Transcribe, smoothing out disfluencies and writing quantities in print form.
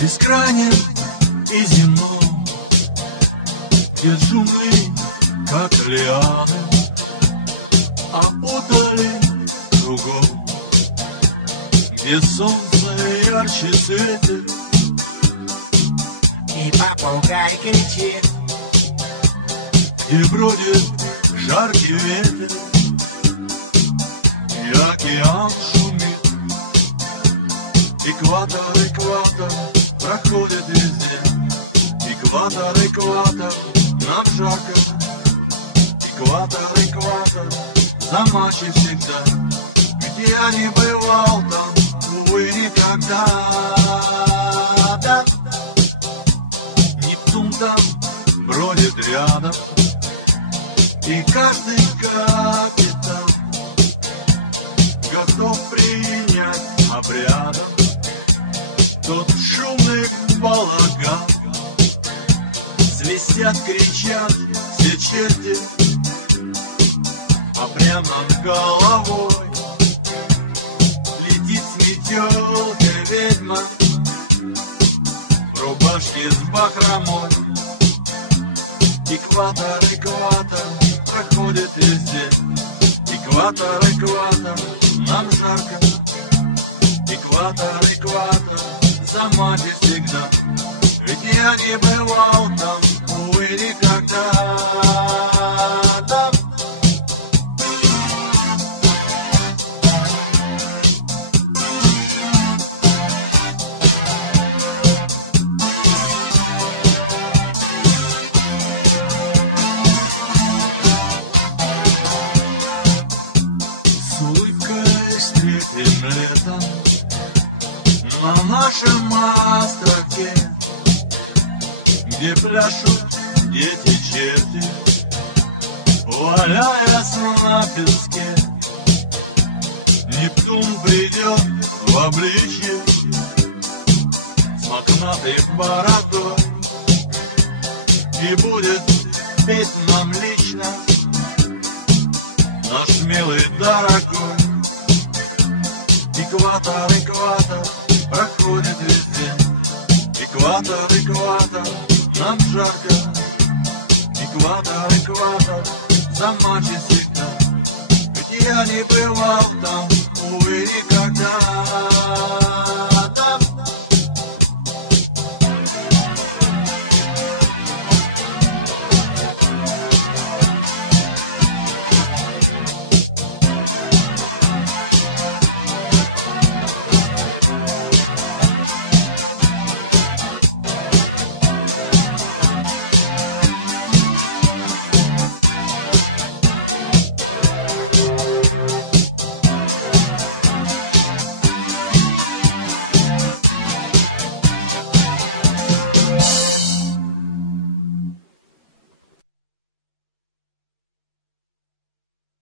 бескрайнем и земном, где джунгли, как лианы, а удали кругом, где солнце ярче светит, и попугай кричит, где бродит жаркий ветер, и океан шумит. Экватор, экватор, проходит везде. Экватор, экватор, нам жарко. Экватор, экватор, замачи всегда. Ведь я не бывал там, увы, никогда. Да. Нептун там бродит рядом, и каждый капитан готов принять обрядом тот шумный балаган. Свистят, кричат все черти, а прямо над головой летит с метелкой ведьма в рубашке с бахромой. Экватор, экватор, проходит везде. Экватор, экватор, нам жарко. Экватор, экватор, замачи всегда. Ведь я не бывал там, увы, никогда. Там. С улыбкой встретим летом на нашем островке, где пляшут дети-черти, валяясь на песке. Нептун придет в обличье с мохнатой бородой и будет петь нам лично наш милый дорогой. Экватор, экватор, проходит везде. Экватор, экватор, нам жарко. Экватор, экватор, замачи всегда. Ведь я не бывал там,